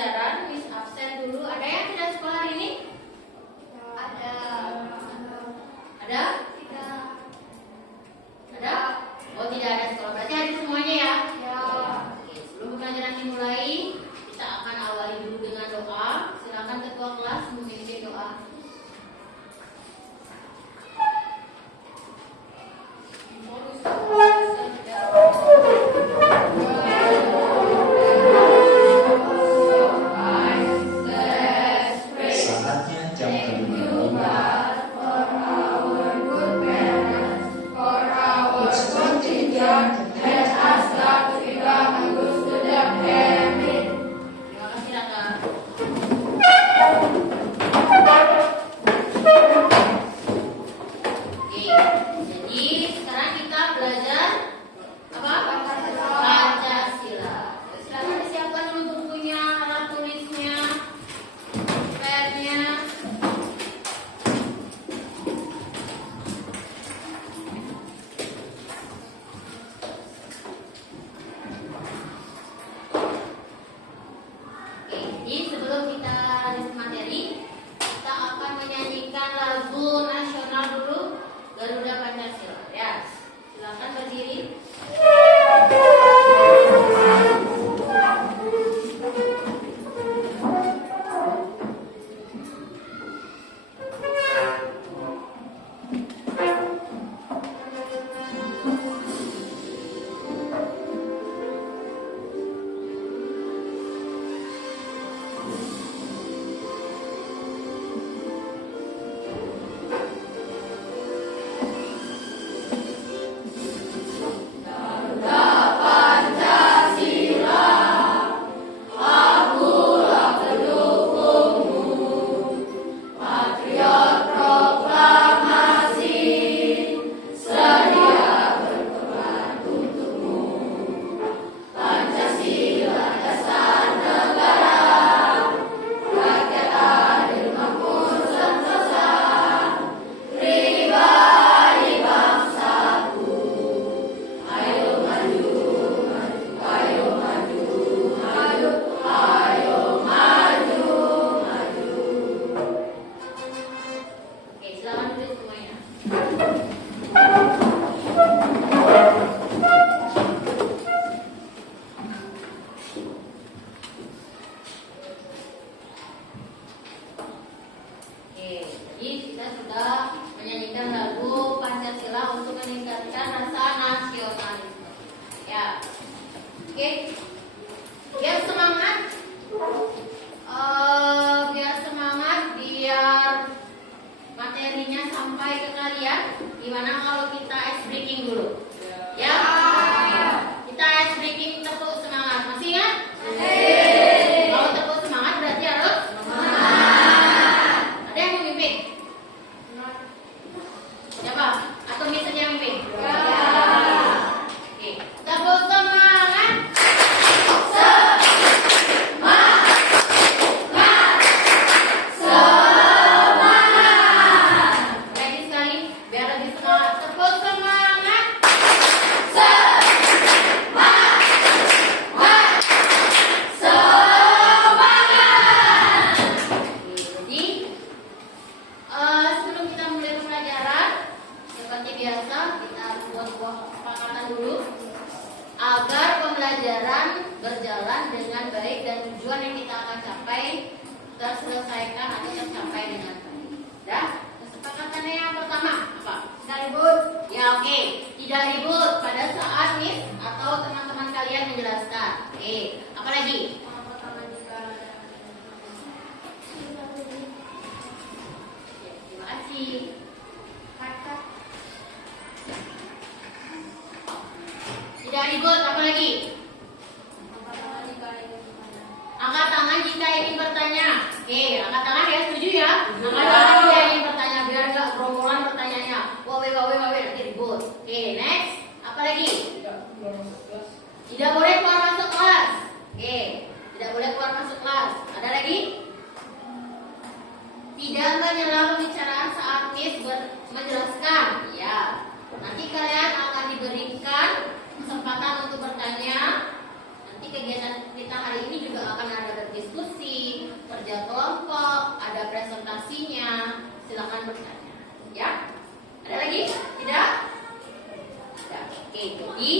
pelajaran, Miss absen dulu. Ada yang tidak sekolah hari ini? Ada. Ada? Tidak. Ada? Oh, tidak ada sekolah. Berarti hadir semuanya ya? Ya. Oke, sebelum pelajaran dimulai, kita akan awali dulu dengan doa. Silakan ketua kelas memimpin doa. Saatnya jam kelima. Terima kasih, Raka. Oke, jadi sekarang kita belajar apa? Pancasila. Silakan disiapkan dulu bukunya, alat tulisnya, pennya. Oke, jadi sebelum kita lanjut materi, kita akan menyanyikan lagu nasional dulu, Garuda Pancasila. Ya, silakan berdiri. Oke, silakan duduk semuanya. Oke, jadi kita sudah menyanyikan lagu Pancasila untuk meningkatkan rasa nasionalisme. Ya, oke. Biar semangat, biar materinya sampai ke kalian. Gimana kalau kita ice breaking dulu? Ya. Kita ice breaking tepuk semangat. Masih ingat? Kalau tepuk semangat berarti harus semangat. Ada yang memimpin? Siapa? Atau Miss saja yang memimpin? Oke. Tepuk semangat. Lagi sekali, biar lebih semangat. Tepuk semangat. Jadi, sebelum kita mulai pembelajaran, seperti biasa kita buat sebuah kesepakatan dulu agar pembelajaran berjalan dengan baik dan tujuan yang kita akan capai terselesaikan atau tercapai dengan baik. Dah, kesepakatannya yang pertama apa? Tidak ribut. Ya oke, tidak ribut pada saat Miss atau teman-teman kalian menjelaskan. Oke, apa lagi? Terima kasih. Tidak ribut, apa lagi? Angkat tangan jika ingin bertanya. Oke, angkat tangan ya, setuju ya? Angkat tangan jika ingin bertanya, biar nggak gerombolan pertanyaannya. Wawe, nanti ribut. Oke, next. Apa lagi? Tidak boleh keluar masuk kelas. Oke, tidak boleh keluar masuk kelas. Ada lagi? Tidak menyela pembicaraan saat Miss menjelaskan. Ya, nanti kalian akan diberikan kesempatan untuk bertanya. Nanti kegiatan kita hari ini juga akan ada berdiskusi. diskusi, kerja kelompok, ada presentasinya. Silakan bertanya. Ya? Ada lagi? Tidak? Tidak. Oke, jadi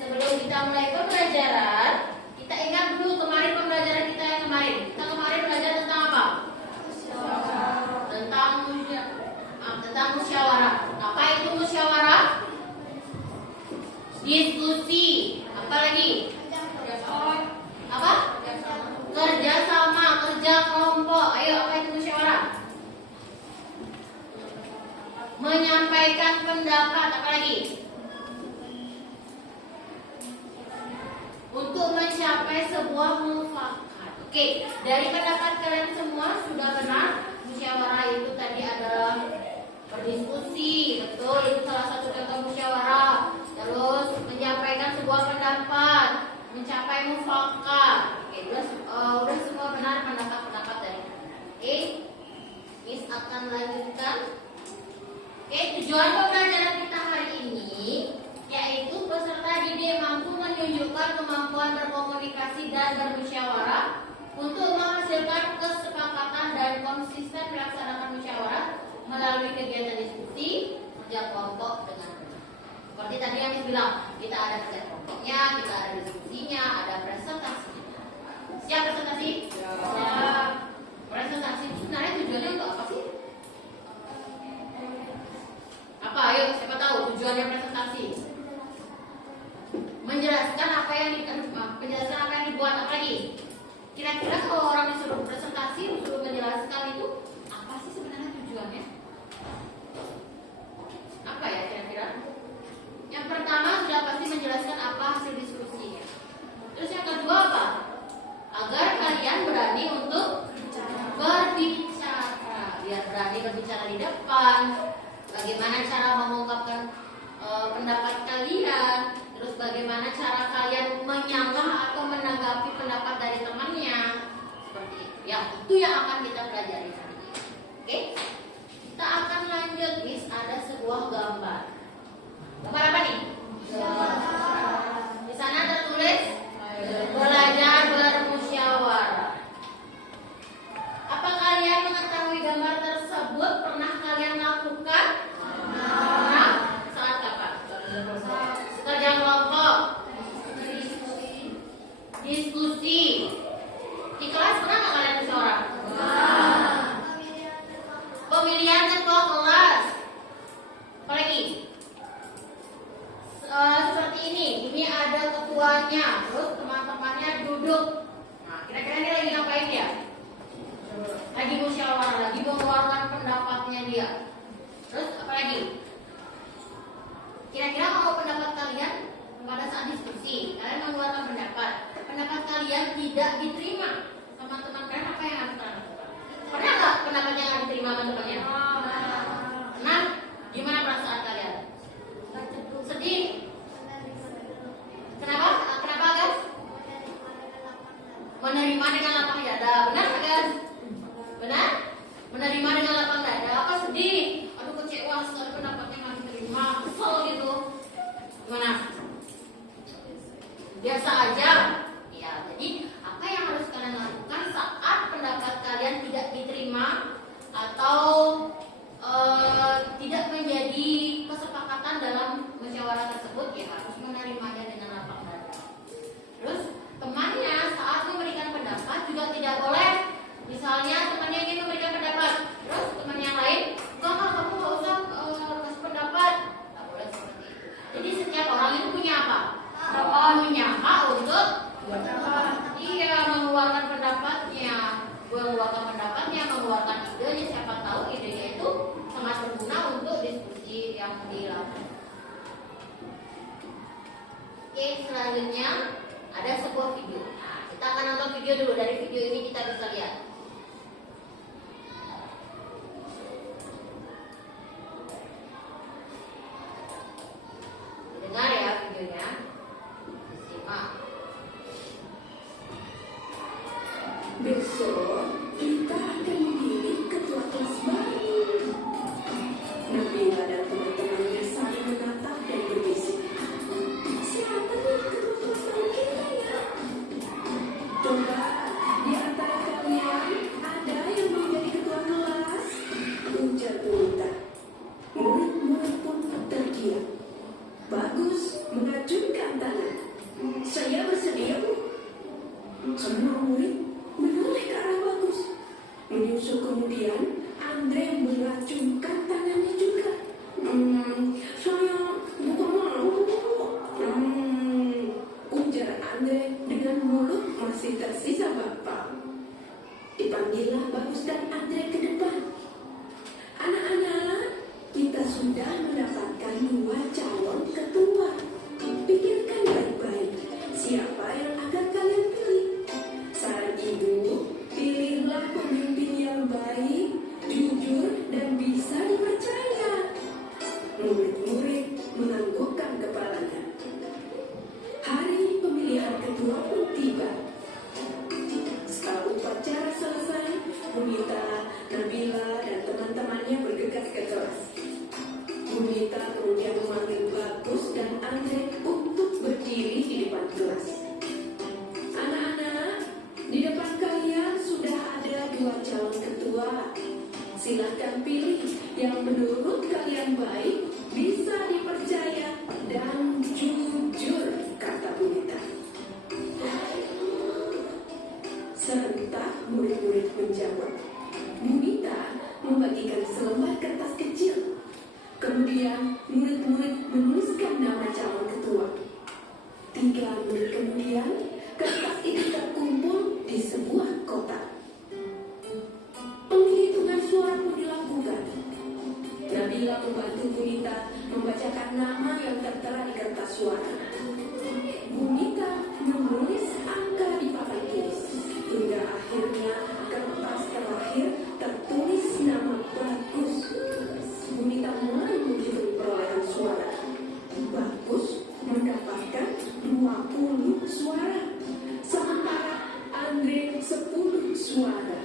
sebelum kita mulai pembelajaran, kita ingat dulu kemarin pembelajaran kita yang kemarin. Kita kemarin belajar tentang apa? Tentang musyawarah. Apa itu musyawarah? Diskusi. Apa lagi? Apa? Kerja sama, kerja kelompok. Ayo, apa itu musyawarah? Menyampaikan pendapat. Apa lagi? Untuk mencapai sebuah mufakat. Oke, dari pendapat kalian semua sudah benar. Musyawarah itu tadi adalah berdiskusi, betul, itu salah satu contoh musyawarah. Terus menyampaikan sebuah pendapat, mencapai mufakat. Oke, udah semua benar pendapat dari. Oke, Miss akan lanjutkan. Oke, tujuan pembelajaran kita hari ini yaitu peserta didik mampu menunjukkan kemampuan berkomunikasi dan bermusyawarah untuk menghasilkan kesepakatan dan konsisten melaksanakan musyawarah melalui kegiatan diskusi, kerja kelompok dengan benar. Seperti tadi yang bilang, kita ada kerja kelompoknya, kita ada diskusinya, ada presentasinya. Siap presentasi? Ya. Presentasi itu sebenarnya tujuannya untuk apa sih? Apa? Ayo, siapa tahu tujuannya presentasi? Menjelaskan apa yang dibuat. Apa lagi? Kira-kira kalau orang disuruh presentasi, disuruh menjelaskan itu apa sih sebenarnya tujuannya? Apa ya kira-kira? Yang pertama sudah pasti menjelaskan apa hasil diskusinya. Terus yang kedua apa? Agar kalian berani untuk berbicara. Biar berani berbicara di depan. Bagaimana cara mengungkapkan pendapat kalian. Terus bagaimana cara kalian menyanggah atau menanggapi pendapat dari temannya. Seperti itu. Ya, itu yang akan kita pelajari hari ini. Oke? Kita akan lanjut, Miss. Ada sebuah gambar. Gambar apa nih? Di sana tertulis belajar bermusyawarah. Apa kalian mengetahui gambar tersebut? Pernah kalian lakukan? Pernah? Saat kapan? Kerja kelompok, diskusi. Di kelas pernah nggak kalian musyawarah? Pemilihan ketua kelas. Apa lagi? Seperti ini ada ketuanya, terus teman-temannya duduk. Nah, kira-kira ini lagi ngapain dia? Lagi musyawarah, lagi mengeluarkan pendapatnya dia. Terus apa lagi? Kira-kira kalau pendapat kalian pada saat diskusi, kalian mengeluarkan pendapat kalian tidak diterima sama teman kalian, apa yang harus kalian lakukan? Pernah nggak pendapatnya nggak diterima sama temannya? Pernah? Gimana perasaan kalian? Sedih? Kenapa? Kenapa guys? Menerima dengan lapang dada, benar nggak guys? Benar? Menerima dengan lapang dada, apa sedih? Aduh kecewa sekali pendapatnya nggak diterima, kesel gitu. Gimana? Biasa aja. Ya, jadi apa yang harus kalian lakukan saat pendapat kalian tidak diterima atau tidak menjadi kesepakatan dalam musyawarah tersebut? Ya harus menerimanya dengan lapang dada. Terus temannya saat memberikan pendapat juga tidak boleh. Misalnya temannya ingin memberikan pendapat, terus teman yang lain, enggak, kamu nggak usah kasih pendapat. Nggak boleh seperti itu. Jadi setiap orang itu punya apa? Punya hak untuk mengeluarkan pendapatnya, mengeluarkan idenya. Siapa tahu idenya itu sangat berguna untuk diskusi yang dilakukan. Oke, selanjutnya ada sebuah video. Nah, kita akan nonton video dulu. Dari video ini kita bisa lihat. Dengar ya videonya. Disimak. Besok kita akan memilih ketua kelas baru. Nabila dan teman-temannya saling menatap dan berbisik. Siapa nih ketua kelas baru kita ya? Coba dia Panggillah Bagus dan Andre ke depan. Anak-anak, kita sudah mendapatkan 2 calon ketua. Pikirkan baik-baik, siapa yang akan kalian pilih? Saran ibu, pilihlah pemimpin yang baik, jujur, dan bisa dipercaya. Murid-murid menganggukkan kepalanya. Hari pemilihan ketua pun tiba. Setelah upacara selesai, Bunita, Nabila, dan teman-temannya bergegas ke kelas. Bunita kemudian memanggil Bagus dan Andre untuk berdiri di depan kelas. Anak-anak, di depan kalian sudah ada 2 calon ketua. Silahkan pilih yang menurut kalian baik, bisa dipercaya, dan jujur, kata Bunita. Serentak murid-murid menjawab. Bunita membagikan selembar kertas kecil. Kemudian murid-murid menuliskan nama calon ketua. 3 menit kemudian, kertas itu terkumpul di sebuah kotak. Penghitungan suara pun dilakukan. Nabila membantu Bunita membacakan nama yang tertera di kertas suara. Bunita menulis angka di papan tulis. Hingga akhirnya kertas terakhir tertulis nama Bagus. Bunita mulai menghitung perolehan suara. Bagus mendapatkan 20 suara, sementara Andre 10 suara.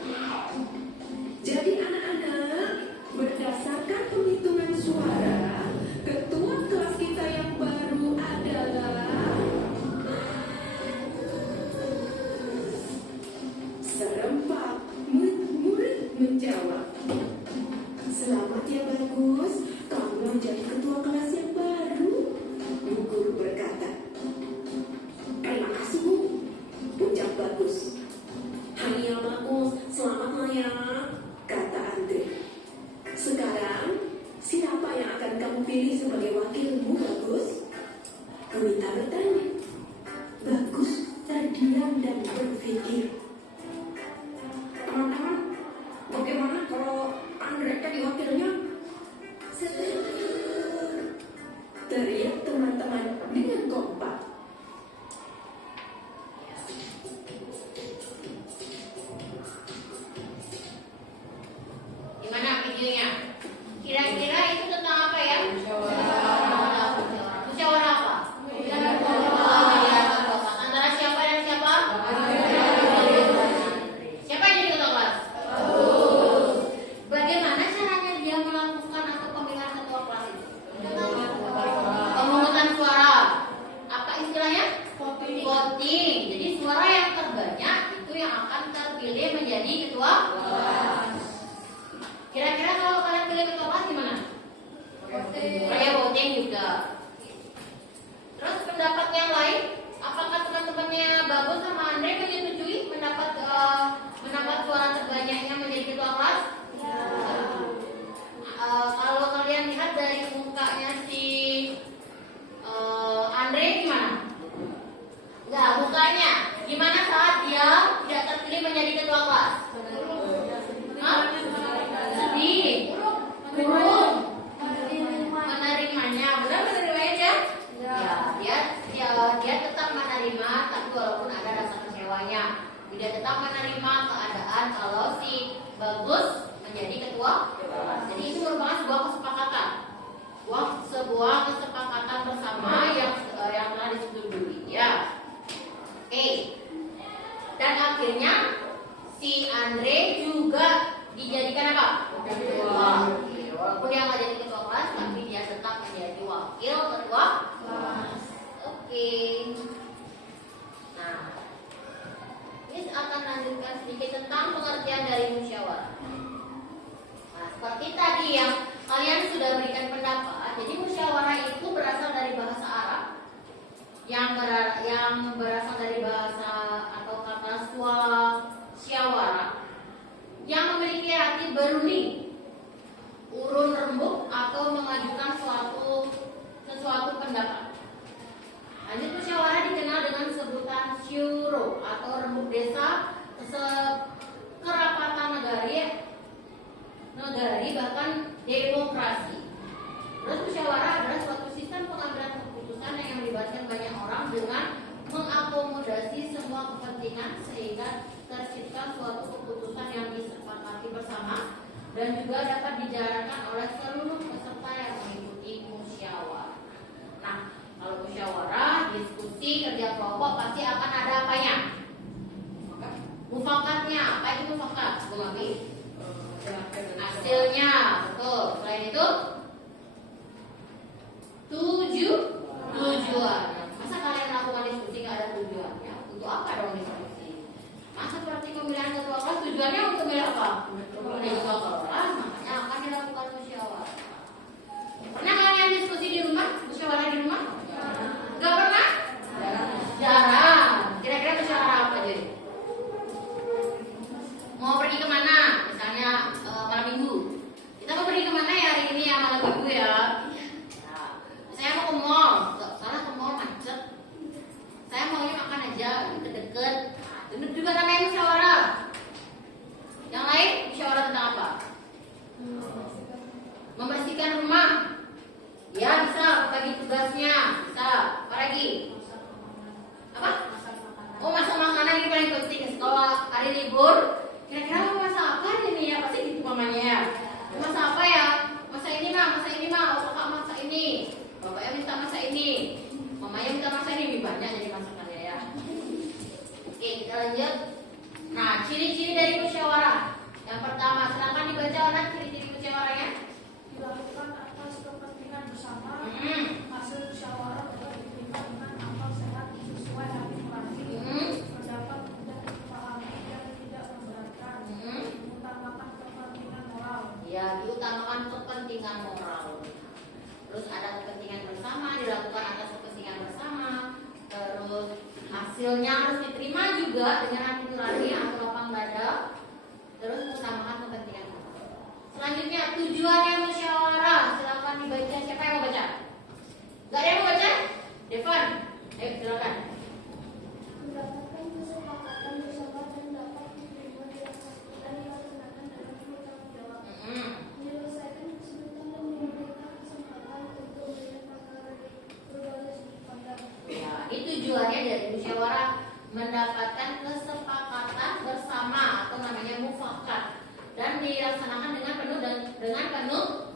Jadi anak-anak, berdasarkan penghitungan suara, ketua kelas kita yang baru adalah serempak murid-murid menjawab. Selamat ya Bagus, kamu menjadi ketua kelas yang baru. Bu guru berkata. Terima kasih Bu, ucap Bagus. Hai ya Bagus, selamat ya, kata Andre. Sekarang, siapa yang akan kamu pilih sebagai wakilmu Bagus? Bunita bertanya. Bagus terdiam dan berpikir. Teman-teman, bagaimana kalau Andre jadi wakilnya? Teriak teman-teman dengan kompak. Gimana videonya? Kira-kira itu tentang apa ya? Musyawarah apa? Antara siapa dan siapa? Siapa yang jadi ketua kelas? Bagaimana caranya dia melakukan atau pemilihan ketua kelas itu? Pemungutan suara. Apa istilahnya? Voting. Jadi suara yang terbanyak itu yang akan terpilih menjadi ketua kelas. Kira-kira kalau kalian pilih ketua kelas gimana? Saya voting juga. Terus pendapat yang lain, apakah teman-temannya Bagus sama Andre menyetujui mendapat suara terbanyaknya menjadi ketua kelas? Kalau kalian lihat dari mukanya si Andre gimana? Enggak, mukanya gimana saat dia tidak terpilih menjadi ketua kelas? Hah? Sedih, murung, menerimanya, benar menerimanya dia? Ya, dia tetap menerima, tapi walaupun ada rasa kecewanya, dia tetap menerima keadaan kalau si Bagus menjadi ketua. Jadi itu merupakan sebuah kesepakatan bersama yang telah disetujui, ya. Oke. Dan akhirnya si Andre juga dijadikan apa? Ketua. Walaupun dia nggak jadi ketua kelas, tapi dia tetap menjadi wakil ketua kelas. Oke. Nah, ini akan lanjutkan sedikit tentang pengertian dari musyawarah. Nah, seperti tadi yang kalian sudah berikan pendapat, jadi musyawarah itu berasal dari bahasa Arab yang berasal dari bahasa atau kata syawara yang memiliki arti berunding, urun rembuk atau mengajukan sesuatu pendapat. Lanjut, musyawarah dikenal dengan sebutan syuro atau rembuk desa, kerapatan dan juga dapat dijalankan oleh seluruh peserta yang mengikuti musyawarah. Nah, kalau musyawarah, diskusi, kerja kelompok pasti akan ada apanya? Mufakatnya. Apa itu mufakat? Bu Mami? Hasilnya, betul. Selain itu, tujuan. Masa kalian melakukan diskusi nggak ada tujuannya? Untuk apa dong diskusi? Masa seperti pemilihan ketua kelas tujuannya untuk memilih apa? Memilih ketua kelas, makanya akan dilakukan musyawarah. Pernah kalian diskusi di rumah? Musyawarah di rumah? Nggak pernah? Jarang. Kira-kira musyawarah apa jadi? Mau pergi kemana? Misalnya malam minggu. Kita mau pergi kemana ya hari ini ya malam minggu ya? Saya mau ke mall, salah ke mall macet. Saya maunya makan aja, deket-deket. Itu juga namanya musyawarah. Yang lain musyawarah tentang apa? Membersihkan rumah. Ya bisa, bagi tugasnya. Bisa. Apa lagi? Apa? Oh, masak makanan ini paling penting. Kalau hari libur, kira-kira mau masak apa ini ya? Pasti gitu mamanya ya. Masak apa ya? Masak ini mah, masak ini mah. Oh, kakak masak ini. Bapaknya minta masak ini, mamanya minta masak ini, lebih banyak jadi masakannya ya. Oke, kita lanjut. Nah, ciri-ciri dari musyawarah. Yang pertama, silakan dibaca anak ciri-ciri musyawarahnya. Dilakukan atas kepentingan bersama. Hasil musyawarah dapat diterima dengan akal sehat sesuai hati nurani. Pendapat mudah dipahami dan tidak memberatkan. Mengutamakan kepentingan moral. Ya, diutamakan kepentingan moral. Terus ada kepentingan bersama, dilakukan atas kepentingan bersama. Terus hasilnya harus diterima juga dengan hati nurani atau lapang dada. Terus mengutamakan kepentingan moral. Selanjutnya tujuannya musyawarah. Silakan dibaca. Siapa yang mau baca? Gak ada yang mau baca? Devan, ayo silakan. Mendapatkan kesepakatan bersama dan dapat diterima dan dilaksanakan dengan bertanggung jawab. Menyelesaikan kesulitan dan memberikan kesempatan untuk melihat perkara di berbagai sudut pandang. Ya, ini tujuannya dari musyawarah mendapatkan kesepakatan bersama atau namanya mufakat dan dilaksanakan dengan penuh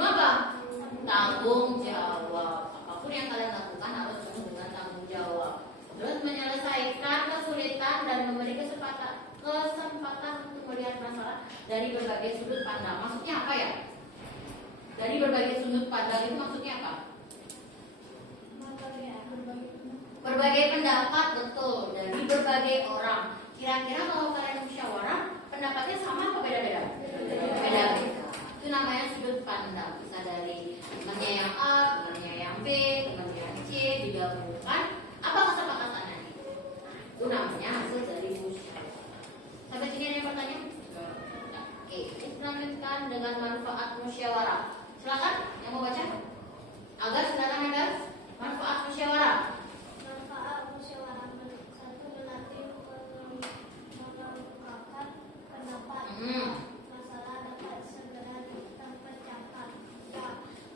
apa? Tanggung jawab. Apapun yang kalian lakukan harus penuh dengan tanggung jawab. Terus menyelesaikan kesulitan dan memberi kesempatan untuk melihat masalah dari berbagai sudut pandang. Maksudnya apa ya? Dari berbagai sudut pandang itu maksudnya apa? Berbagai pendapat, betul, dari berbagai orang. Kira-kira kalau kalian musyawarah, pendapatnya sama apa beda-beda? Beda-beda. Itu namanya sudut pandang. Bisa dari temannya yang A, temannya yang B, temannya yang C, digabungkan. Apa kesepakatannya? Itu namanya hasil dari musyawarah. Sampai sini ada yang bertanya? Oke, kita lanjutkan dengan manfaat musyawarah. Silakan yang mau baca. Agar silakan ada manfaat musyawarah. Manfaat musyawarah satu melatih mengungkapkan pendapat. Masalah dapat segera terpecahkan.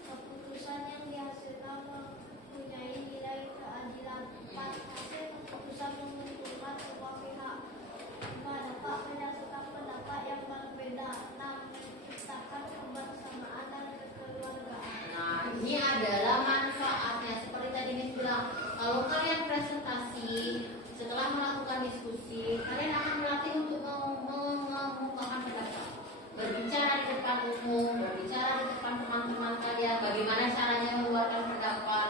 Keputusan yang dihasilkan mempunyai nilai keadilan. 4. Hasil keputusan menguntungkan semua pihak. 5. Dapat menyatukan pendapat yang berbeda. 6. Menciptakan kebersamaan dan kekeluargaan. Nah, ini adalah manfaatnya. Seperti tadi Miss bilang, kalau kalian presentasi setelah melakukan diskusi, kalian akan melatih untuk mengungkapkan pendapat, berbicara di depan umum, berbicara di depan teman-teman kalian, bagaimana caranya mengeluarkan pendapat.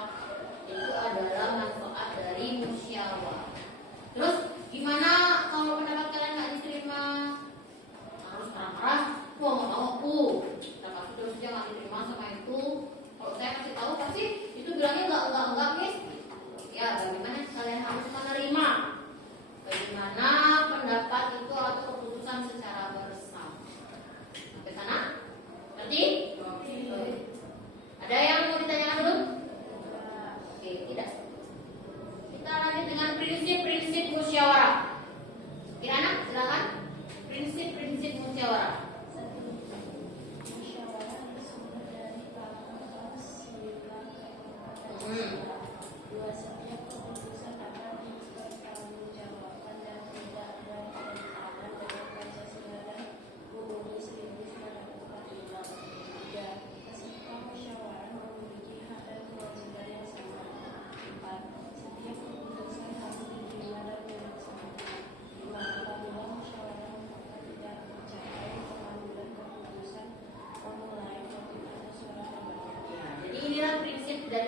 Itu adalah manfaat dari musyawarah. Terus gimana kalau pendapat kalian nggak diterima? Harus marah-marah, nggak mau, pendapat terus dia nggak diterima sama itu. Kalau saya kasih tahu pasti itu bilangnya enggak Miss. Ya, bagaimana kalian harus menerima bagaimana pendapat itu atau keputusan secara bersama. Sampai sana? Ngerti? Ada yang mau ditanyakan belum? Oke, tidak. Kita lanjut dengan prinsip-prinsip musyawarah. Kirana, silakan. Prinsip-prinsip musyawarah. Musyawarah bersumber dari pengalaman dua setiap keputusan akan dipertanggungjawabkan dan tidak ada kaitannya dengan Pancasila dan UUD 1945.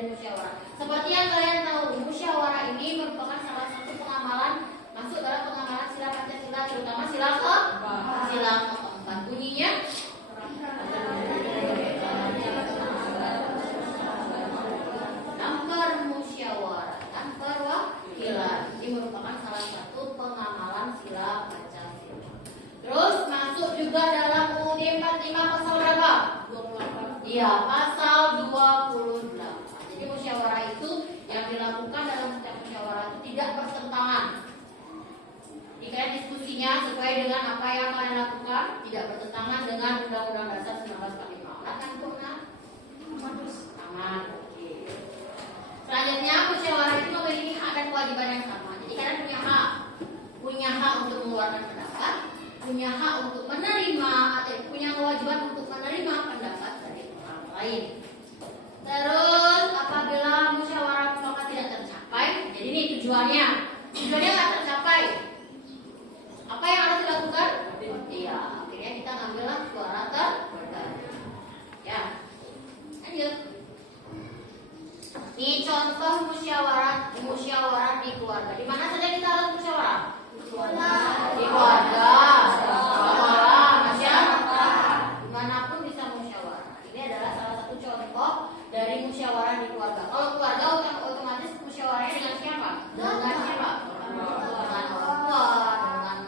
dari musyawarah. Seperti yang kalian tahu, musyawarah ini merupakan salah satu pengamalan masuk dalam pengamalan sila Pancasila, terutama sila keempat. Bunyinya dan permusyawarah dan perwakilan. Ini merupakan salah satu pengamalan sila Pancasila. Terus masuk juga dalam UUD 45 pasal berapa? 28. Iya, pasal 28. Jadi musyawarah itu yang dilakukan dalam setiap musyawarah itu tidak bertentangan. Jika diskusinya sesuai dengan apa yang kalian lakukan, tidak bertentangan dengan Undang-Undang Dasar 1945. Akan pernah aman. Oke. Selanjutnya musyawarah itu memiliki hak dan kewajiban yang sama. Jadi kalian punya hak untuk mengeluarkan pendapat, punya hak untuk menerima, atau punya kewajiban untuk menerima pendapat dari orang lain. Terus apabila musyawarah mufakat tidak tercapai, jadi ini tujuannya nggak tercapai. Apa yang harus dilakukan? Iya, akhirnya kita ngambillah suara terbanyak. Ya, lanjut. Ini contoh musyawarah di keluarga. Di mana saja kita harus musyawarah? Di keluarga, sekolah, masyarakat, dimanapun bisa musyawarah. Ini adalah salah satu contoh dari musyawarah di keluarga. Kalau keluarga otomatis musyawarahnya dengan siapa? Dengan siapa? Dengan orang tua, dengan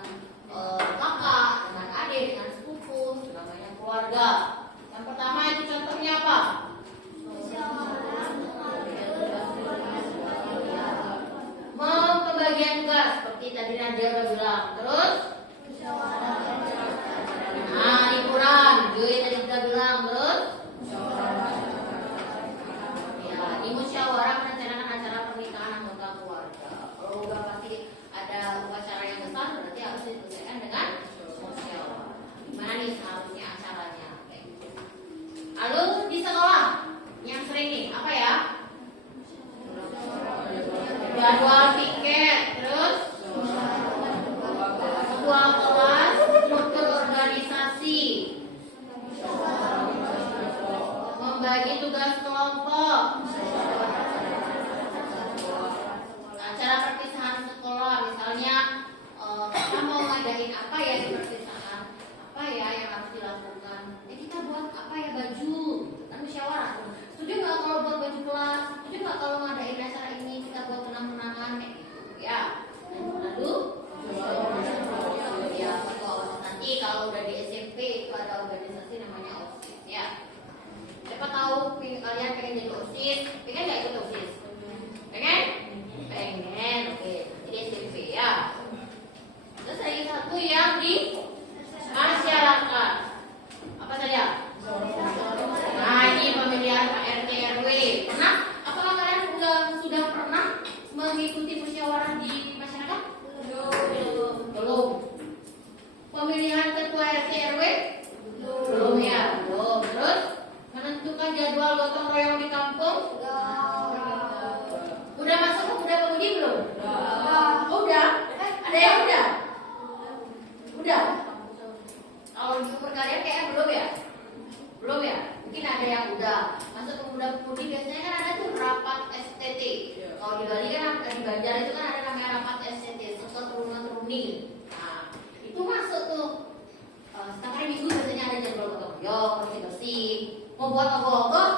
kakak, dengan adik, dengan sepupu, namanya keluarga. Yang pertama itu contohnya apa? Pembagian tugas seperti tadi Nadia udah bilang. Terus liburan, Joy tadi udah bilang. Terus ya, di musyawarah merencanakan acara pernikahan anggota keluarga. Kalau udah pasti ada upacara yang besar, berarti harus diselesaikan dengan musyawarah. Gimana nih seharusnya acaranya? Lalu di sekolah yang sering nih apa ya? Jadwal piket, terus ketua kelas, struktur organisasi, membagi tugas kelompok, acara perpisahan sekolah. Misalnya kita mau ngadain apa ya di perpisahan, apa ya yang harus dilakukan? Kita buat apa ya, baju, kan musyawarah. Setuju nggak kalau buat baju kelas? Setuju nggak kalau ngadain acara ini kita buat kenang-kenangan kayak gitu ya? Lalu ya ketua OSIS nanti kalau udah di SMP itu ada organisasi namanya OSIS ya. Siapa tahu kalian pengen jadi OSIS? Pengen nggak ikut OSIS? Pengen? Pengen. Oke, jadi SMP ya. Terus ada satu yang di masyarakat. Apa saja? Nah, ini pemilihan RT RW. Pernah? Apakah kalian sudah pernah mengikuti musyawarah di masyarakat? Belum. Pemilihan ketua RT RW? Belum ya. Belum. Terus menentukan jadwal gotong royong di kampung? Udah masuk udah pemudi belum? Udah. Ada yang udah? Udah. Kalau di perkalian kayaknya belum ya? Belum ya? Mungkin ada yang udah. Masuk pemuda-pemudi biasanya kan ada tuh rapat STT. Kalau di Bali kan, di Banjar itu kan ada namanya rapat STT, Sesat Teruni. Nah, itu masuk tuh. Setiap hari Minggu biasanya ada jadwal gotong royong, bersih-bersih. Mau buat ogoh-ogoh?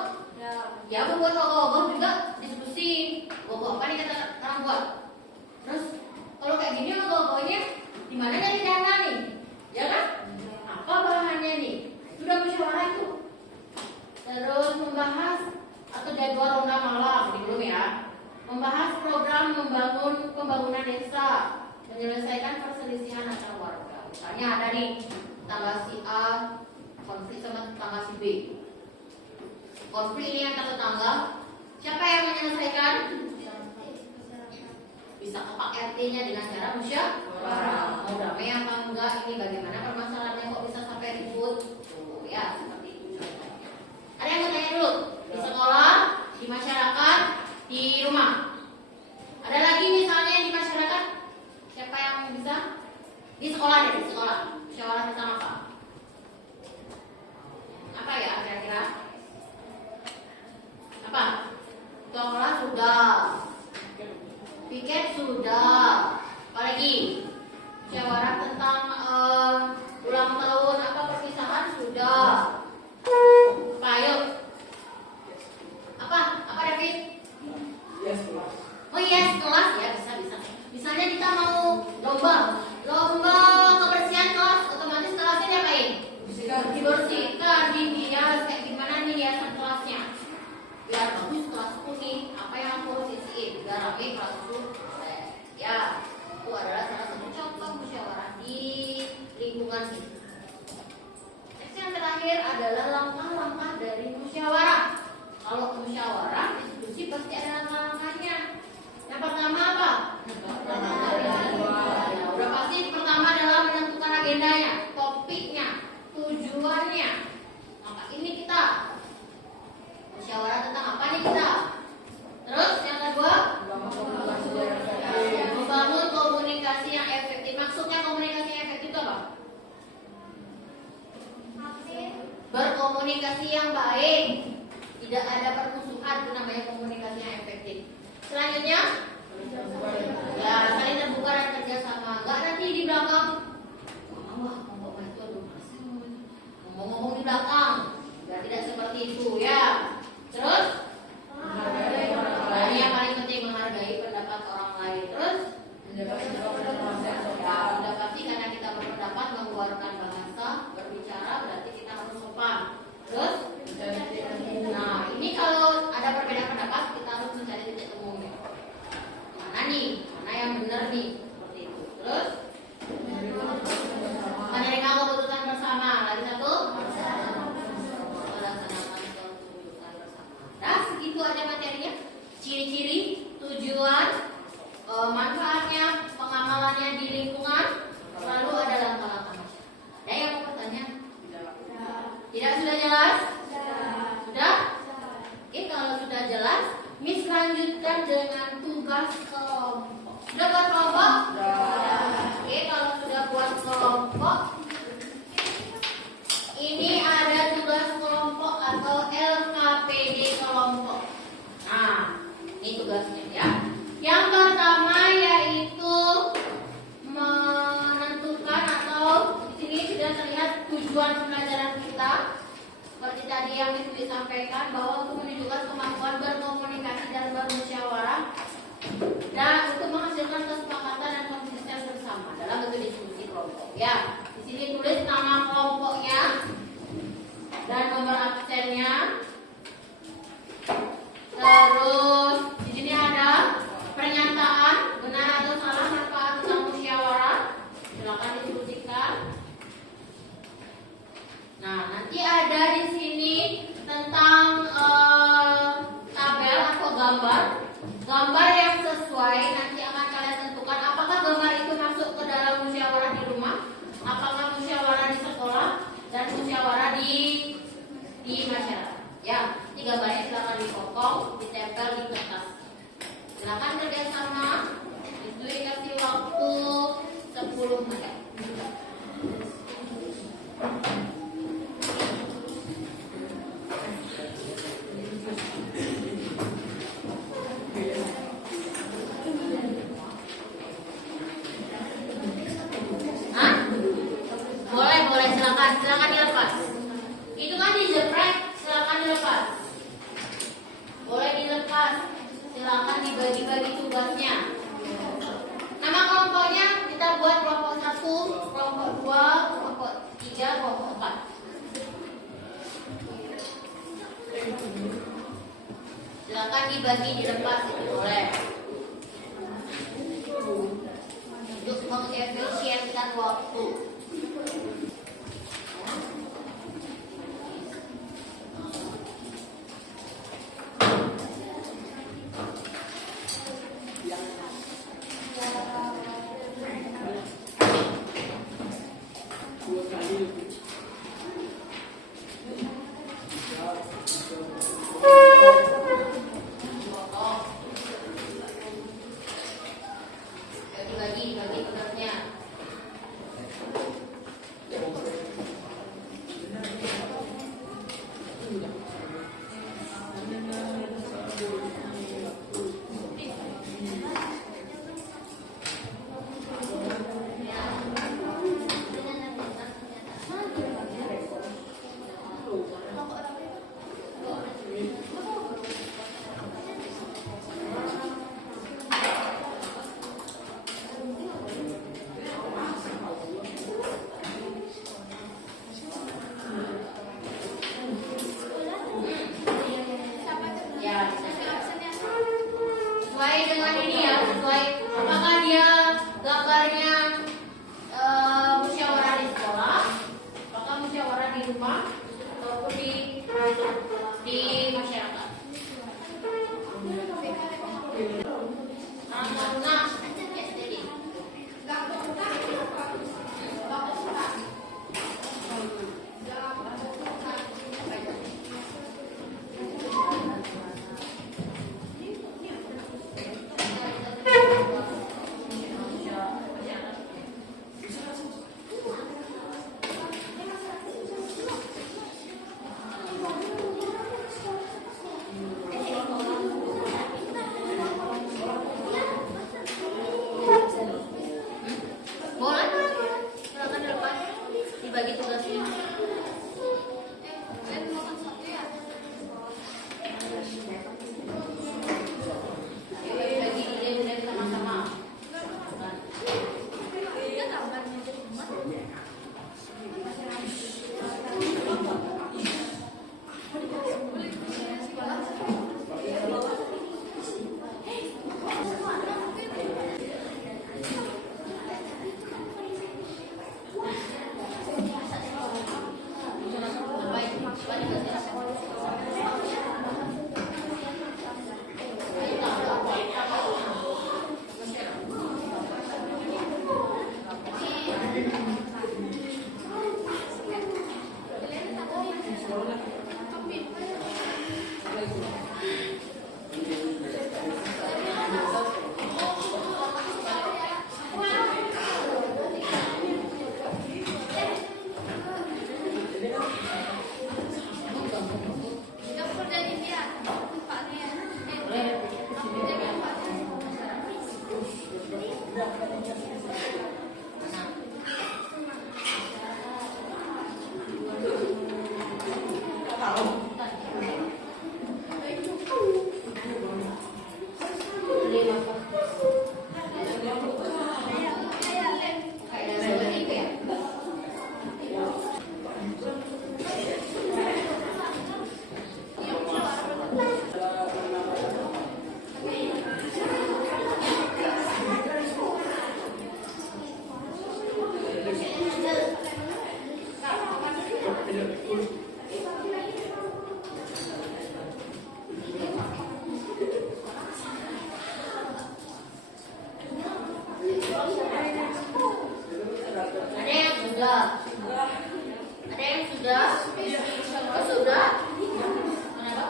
Ya, mau buat ogoh-ogoh juga diskusi. Ogoh apa nih kata orang buat? Terus kalau kayak gini ogoh-ogohnya di mana nyari dana nih? Ya kan? Apa bahannya nih? Sudah musyawarah itu. Terus membahas atau jadwal ronda malam, ini belum ya. Membahas program membangun pembangunan desa, menyelesaikan perselisihan antar warga. Misalnya ada nih tangga si A konflik sama tangga si B. Konflik ini antar tetangga, siapa yang menyelesaikan? Bisa ke Pak RT-nya dengan cara musyawarah. Mau damai apa enggak? Ini bagaimana permasalahannya kok bisa sampai ribut? Tuh ya, seperti itu contohnya. Ada yang mau tanya dulu? Di sekolah, di masyarakat, di rumah. Ada lagi misalnya di masyarakat? Siapa yang bisa? Di sekolah deh, di sekolah. Musyawarah tentang apa? Apa ya kira-kira? Apa? Ketua lingkungan kita. Next yang terakhir adalah langkah-langkah dari musyawarah. Kalau musyawarah diskusi pasti ada langkah-langkahnya. Yang pertama apa? Ya, udah pasti pertama adalah menentukan agendanya, topiknya, tujuannya. Maka ini kita musyawarah tentang apa nih kita? Terus yang kedua, membangun komunikasi yang efektif. Maksudnya komunikasi yang efektif itu apa? Berkomunikasi yang baik, tidak ada permusuhan, itu namanya komunikasi yang efektif. Selanjutnya, ya saling terbuka dan kerjasama. Gak nanti di belakang, ngomong di belakang, ya tidak seperti itu ya. Terus, ini yang paling penting, menghargai pendapat orang lain. Terus, ya sudah pasti karena kita berpendapat mengeluarkan bahasa berbicara berarti kita harus sopan. Terus, nah ini kalau ada perbedaan pendapat kita harus mencari titik temunya. Mana nih, mana yang benar nih, seperti itu. Terus, menerima keputusan bersama. Lagi satu, melaksanakan keputusan bersama. Nah segitu aja materinya. Ciri-ciri, tujuan, manfaatnya, pengamalannya di lingkungan, lalu ada langkah-langkah masyarakat. Ada yang mau bertanya? Tidak sudah jelas? Sudah? Oke, kalau sudah jelas, Miss lanjutkan dengan tugas kelompok. Sudah buat kelompok? Oke, kalau sudah buat kelompok, ini ada tugas kelompok atau LKPD kelompok. Nah, ini tugasnya ya. Yang pertama yaitu menentukan atau di sini sudah terlihat tujuan pembelajaran kita. Seperti tadi yang disampaikan bahwa untuk menunjukkan kemampuan berkomunikasi dan bermusyawarah dan untuk menghasilkan kesepakatan dan konsisten bersama dalam bentuk diskusi kelompok. Ya, di sini tulis nama kelompoknya dan nomor absennya. Terus di sini ada pernyataan benar atau salah manfaat tentang musyawarah. Silakan diskusikan. Nah, nanti ada di sini tentang tabel atau gambar yang sesuai. Nanti akan kalian tentukan apakah gambar itu masuk ke dalam musyawarah di rumah, apakah musyawarah di sekolah, dan musyawarah di masyarakat. Ya, ini gambarnya silakan dipotong, ditempel di kertas. Silakan kerjasama. Itu dikasih waktu 10 menit. Boleh, silakan dilepas. Itu kan dijeprek, silakan dilepas. Boleh dilepas, silakan dibagi-bagi tugasnya. Nama kelompoknya kita buat kelompok 1, kelompok 2, kelompok 3, kelompok 4. Silakan dibagi, dilepas, itu boleh. Untuk mengefisienkan waktu. Bagi tugasnya. dibagi tugasnya. Bagi ide sama-sama. Ada yang sudah? Oh, sudah? Kenapa?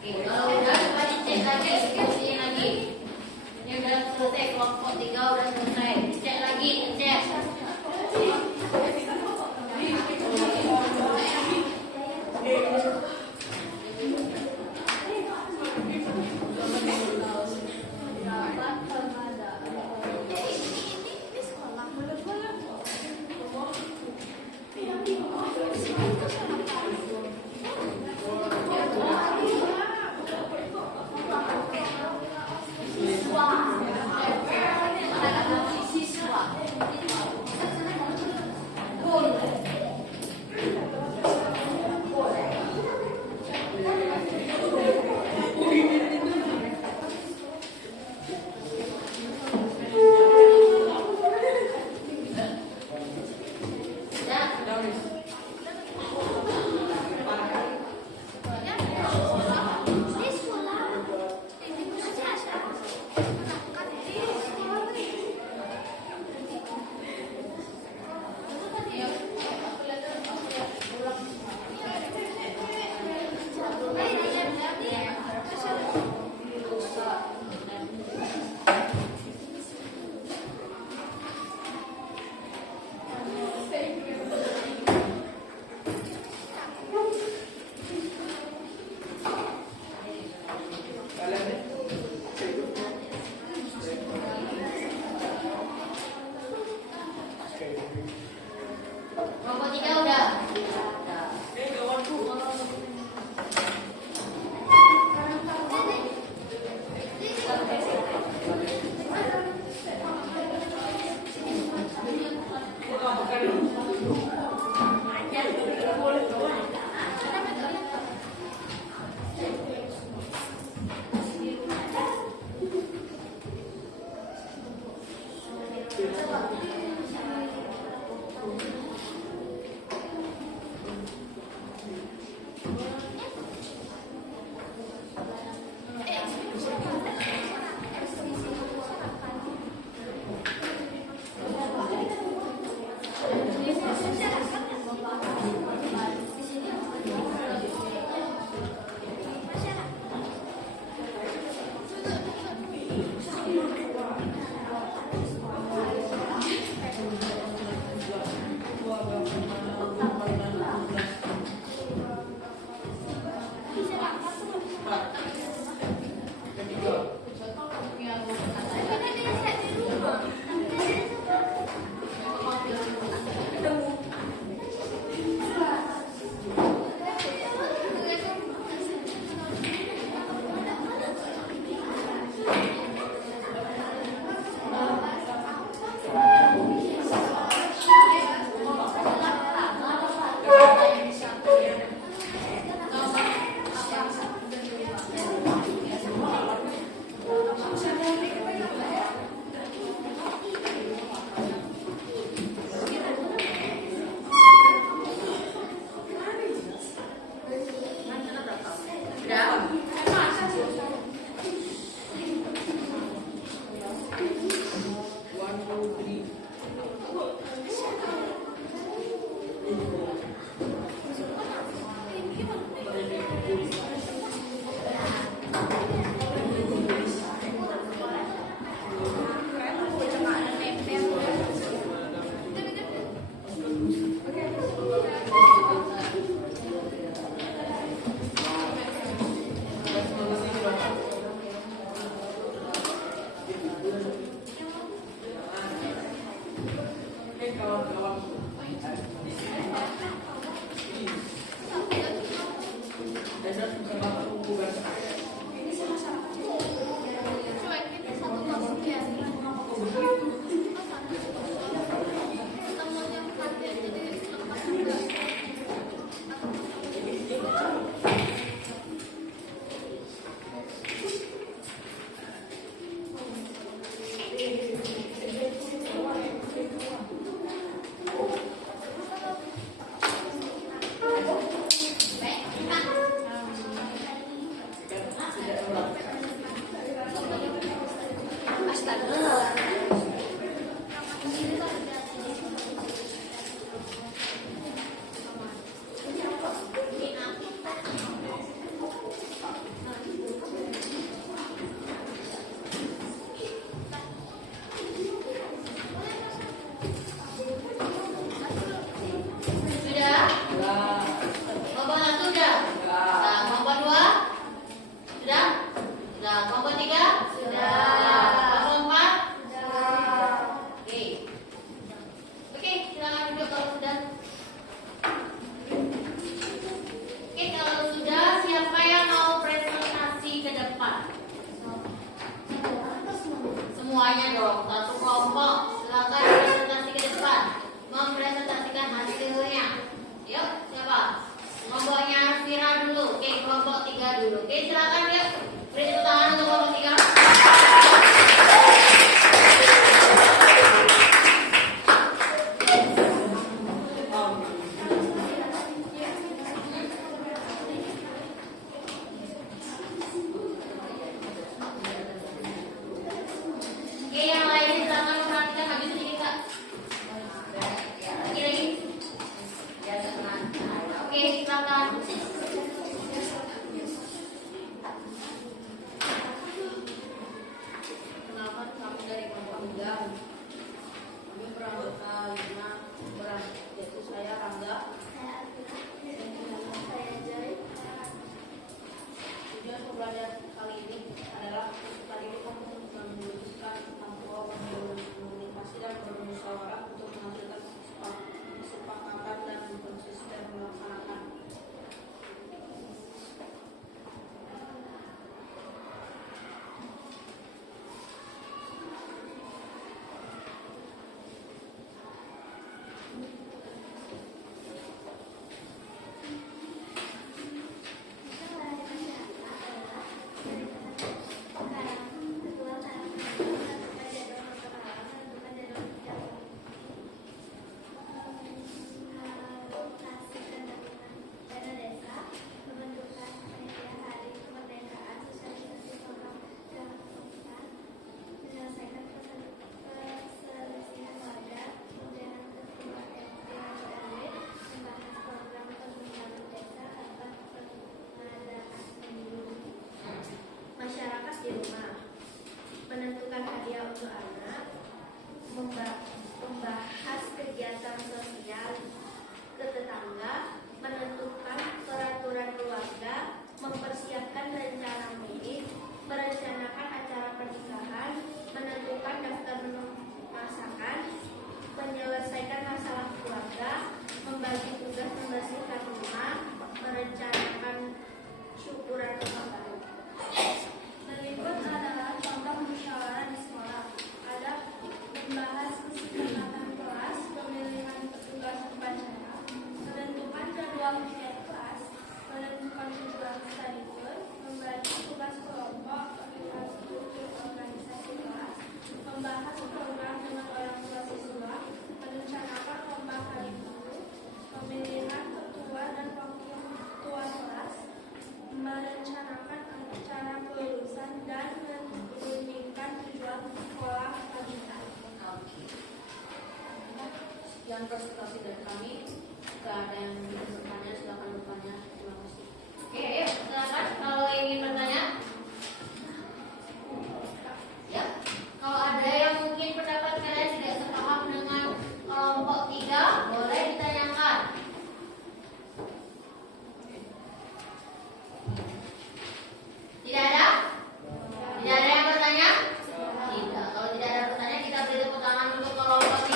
Oke, kalau udah coba dicek lagi, diskusiin lagi. Ini udah selesai, kelompok 3 udah selesai. Cek lagi, cek. Semuanya dong, satu kelompok. Silakan presentasi ke depan, mempresentasikan hasilnya. Yuk, siapa? Kelompoknya Vira dulu. Oke, kelompok 3 dulu. Oke, silakan yuk. Beri tepuk tangan untuk kelompok 3. Oke, yang lainnya silakan memperhatikan maju sedikit, Kak. Lagi. Ya, tenang. Oke, silakan. anak, membahas kegiatan sosial ke tetangga, menentukan peraturan keluarga, mempersiapkan rencana mudik, merencanakan acara pernikahan, menentukan daftar menu masakan, menyelesaikan masalah keluarga, membagi tugas membersihkan rumah, merencanakan syukuran rumah baru. Berikut adalah contoh musyawarah di sekolah. Ada membahas kesepakatan kelas, pemilihan petugas upacara, menentukan jadwal setiap kelas, menentukan tujuan study tour, membagi tugas kelompok, pemilihan struktur organisasi kelas, membahas program dengan orang tua siswa, merencanakan lomba kali guru, pemilihan ketua dan wakil ketua kelas, merencanakan acara kelulusan dan menurunkan tujuan sekolah lanjutan. Oke. Sekian presentasi dari kami. Jika ada yang ingin bertanya, silakan bertanya. Terima kasih. Oke, ayo silakan kalau ingin bertanya. Ya, kalau ada yang mungkin pendapat kalian tidak sepaham dengan kelompok 3, boleh ditanyakan. Tidak ada? Tidak ada yang bertanya? Tidak. Kalau tidak ada pertanyaan, kita beri tepuk tangan untuk kelompok 3.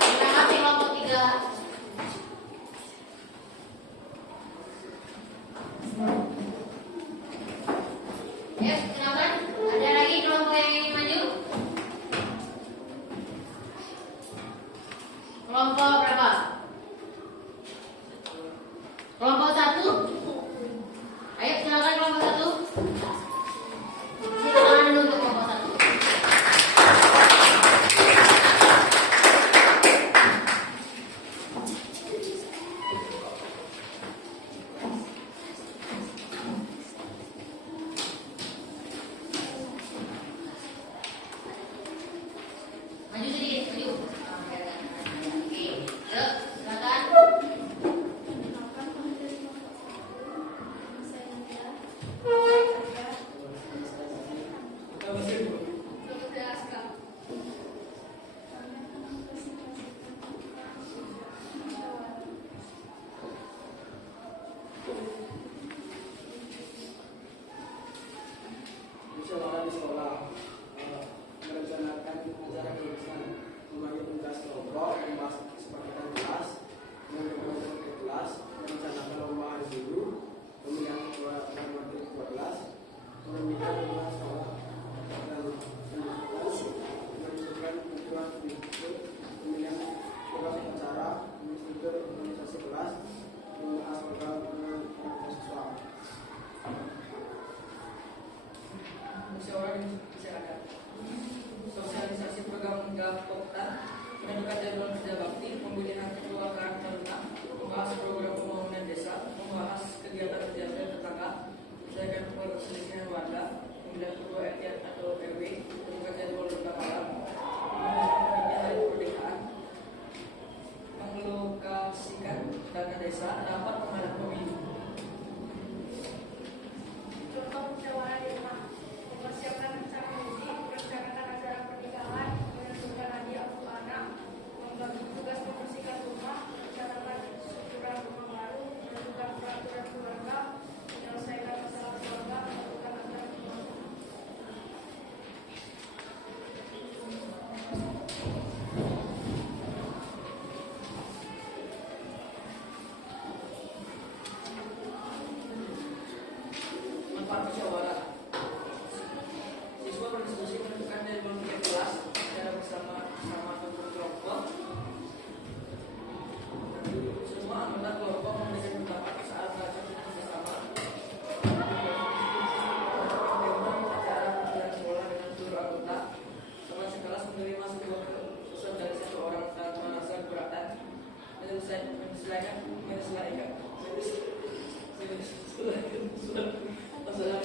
Terima kasih kelompok 3. Ayo, silakan. Ada lagi kelompok yang ingin maju? Kelompok berapa? Kelompok 1. Ayo silakan kelompok 1. Silakan dulu untuk kelompok 1. Maju sedikit, maju. Oke, ayo silakan. Musyawarah di sekolah, merencanakan acara kelulusan, membagi tugas kelompok, membahas kesepakatan kelas, menentukan ke kelas, merencanakan lomba hari guru, pemilihan ketua dan wakil ketua kelas, menentukan tugas sekolah dan kelas, menentukan tujuan struktur, pemilihan tugas acara, struktur organisasi kelas, membahas program dengan siswa. Musyawarah di masyarakat, sosialisasi program Gapokta, menentukan jadwal kerja bakti, pemilihan ketua karang taruna, membahas program pembangunan desa, membahas kegiatan tetangga, menyelesaikan perselisihan warga, pemilihan ketua RT atau RW, menentukan jadwal lomba malam, menentukan hari kemerdekaan, mengelokasikan dana desa, rapat pemilihan pemilu. Contoh musyawarah di rumah: mempersiapkan rencana mudik, merencanakan acara pernikahan, menentukan hadiah untuk anak, membagi tugas membersihkan rumah, merencanakan syukuran rumah baru, menentukan peraturan keluarga, menyelesaikan masalah keluarga, menentukan acara keluarga. Manfaat musyawarah: siswa berdiskusi menentukan jadwal kerja kelas secara bersama atau berkelompok. Semua anggota kelompok memberikan pendapat saat belajar bersama. Acara pemilihan sekolah dengan seluruh anggota. Teman sekelas menerima sebuah keputusan dari satu orang tanpa merasa keberatan. Menyelesaikan masalah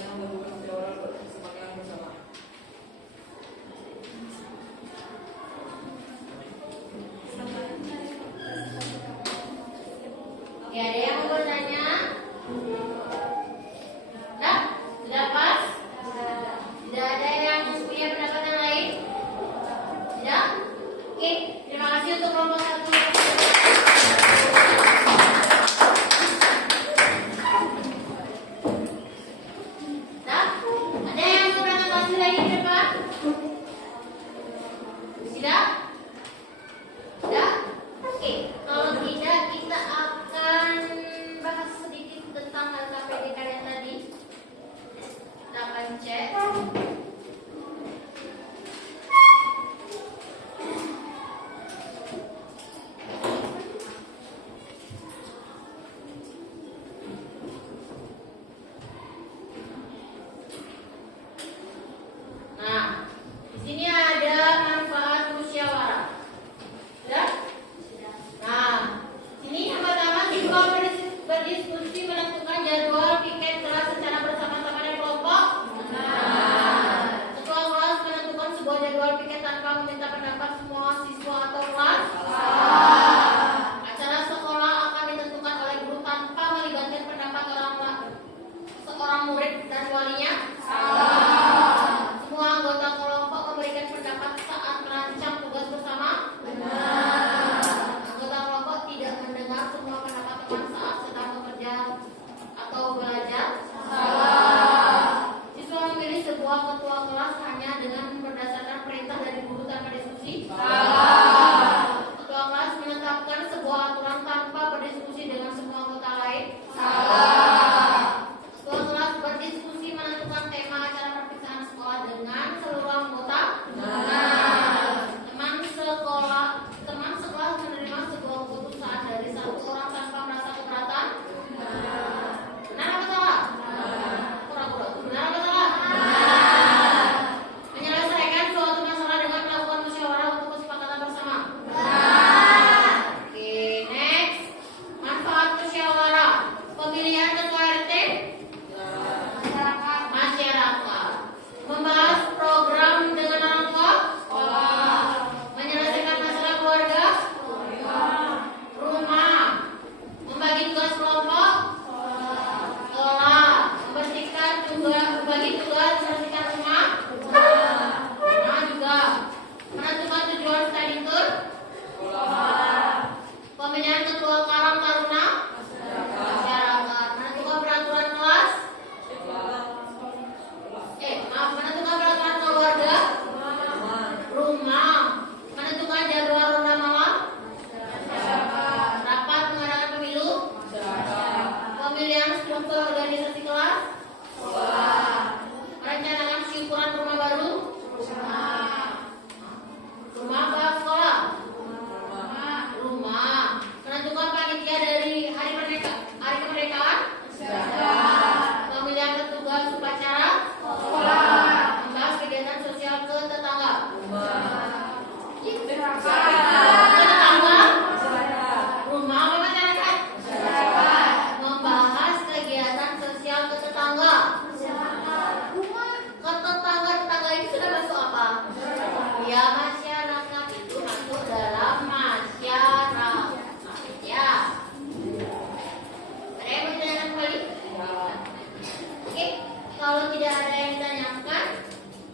ada yang ditanyakan,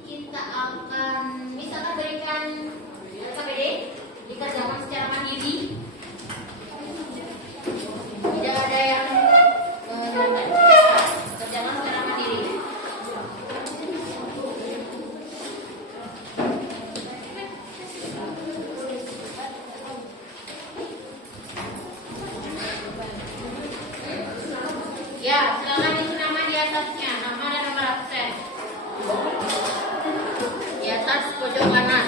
kita akan misalkan berikan KBD dikerjakan secara mandiri. Tidak ada yang kerjakan secara mandiri. Ya, silakan isi nama di atasnya, nama dan nomor absen. Di atas pojok kanan.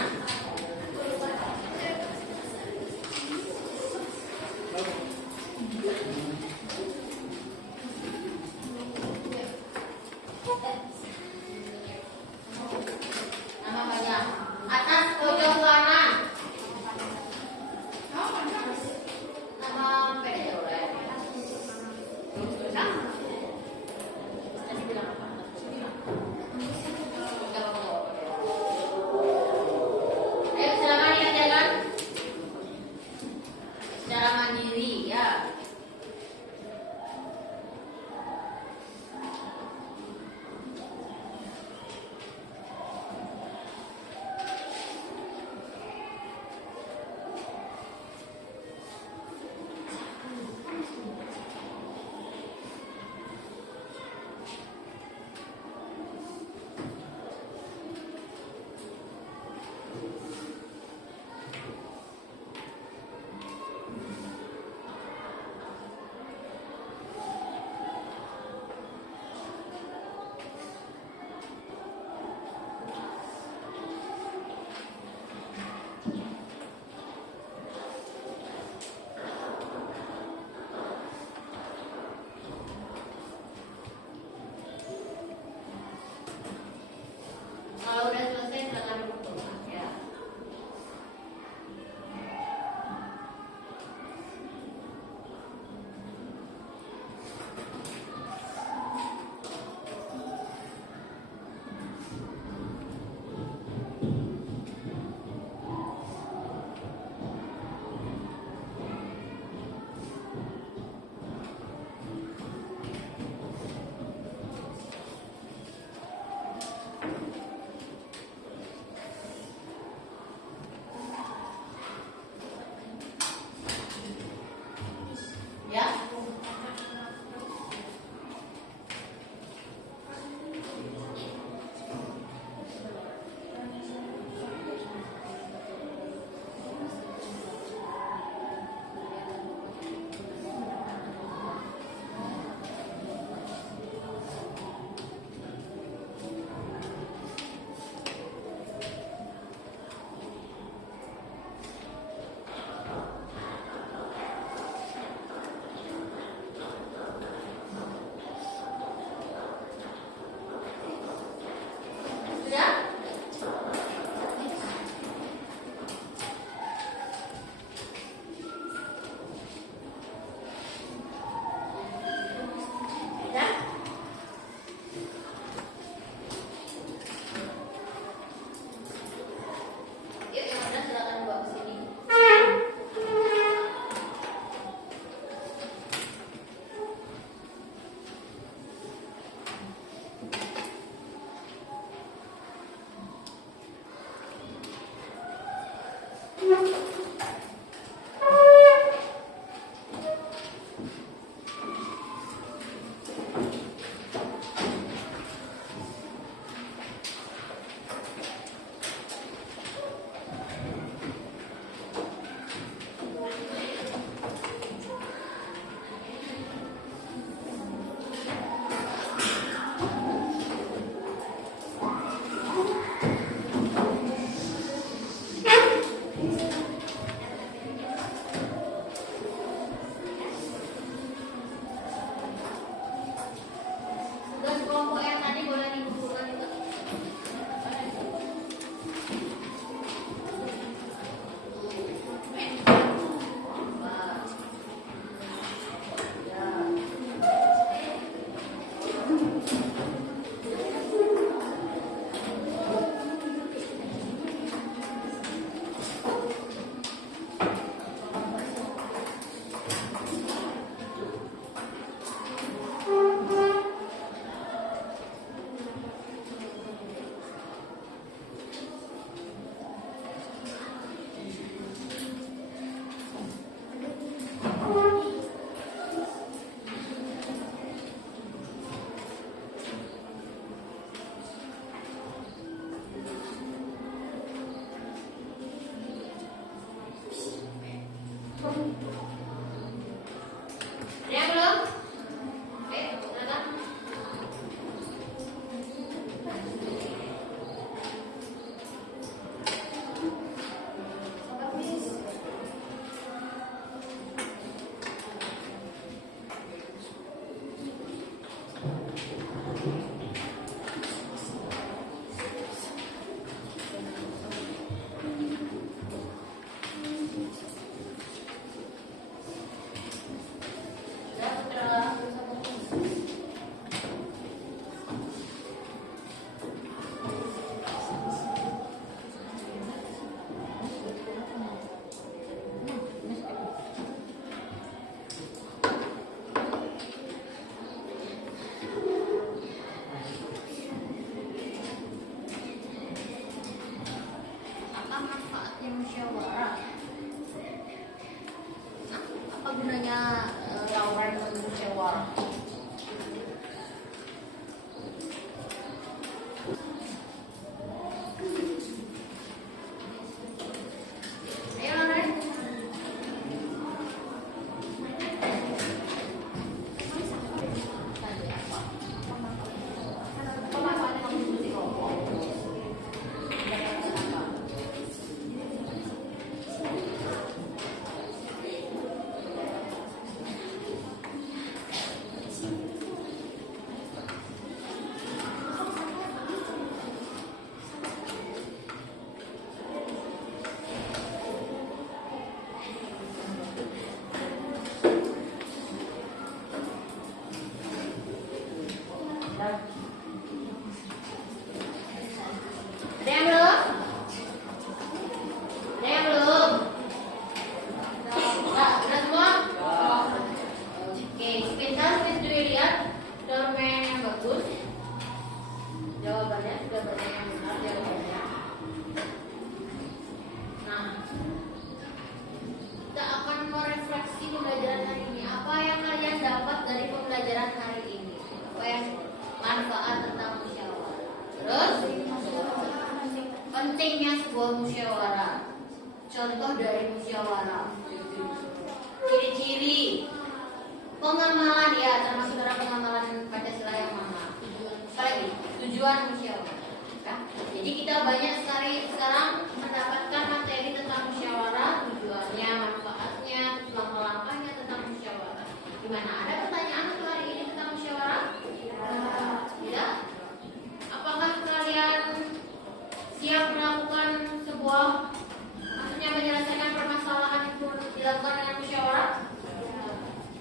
Ayo Loren. Tadi apa? Pemanfaatan konsumsi rokok. Ada yang belum? Ada yang belum? Udah semua? Oke, sebentar dulu lihat doorman yang bagus. Jawabannya sudah banyak yang benar jawabannya. Nah, kita akan merefleksi pembelajaran hari ini. Apa yang kalian dapat dari pembelajaran hari ini? Apa yang manfaat tentang musyawarah? Terus pentingnya sebuah musyawarah. Contoh dari musyawarah. Ciri-ciri pengamalan ya, termasuk dalam pengamalan Pancasila yang mana? Apa lagi? Tujuan musyawarah. Kan? Jadi kita banyak sekali sekarang mendapatkan materi tentang musyawarah, tujuannya, manfaatnya, langkah-langkahnya tentang musyawarah. Gimana? Ada pertanyaan untuk hari ini tentang musyawarah? Tidak? Apakah kalian siap melakukan sebuah, maksudnya menyelesaikan permasalahan itu dilakukan dengan musyawarah?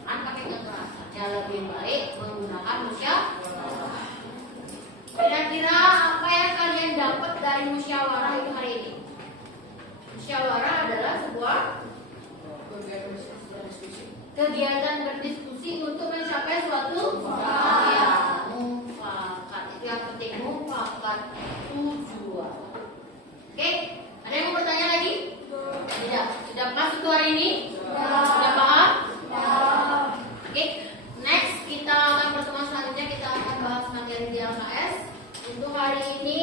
Kan pakai kekerasan. Ya lebih baik menggunakan musyawarah. Kira-kira apa yang kalian dapat dari musyawarah itu hari ini? Musyawarah adalah sebuah kegiatan berdiskusi untuk mencapai suatu mufakat. Itu yang penting, mufakat tujuan. Oke, ada yang mau bertanya lagi? Tidak. Sudah masuk ke hari ini? Sudah paham? Oke, next kita akan pertemuan selanjutnya kita akan bahas materi di LKS. Untuk hari ini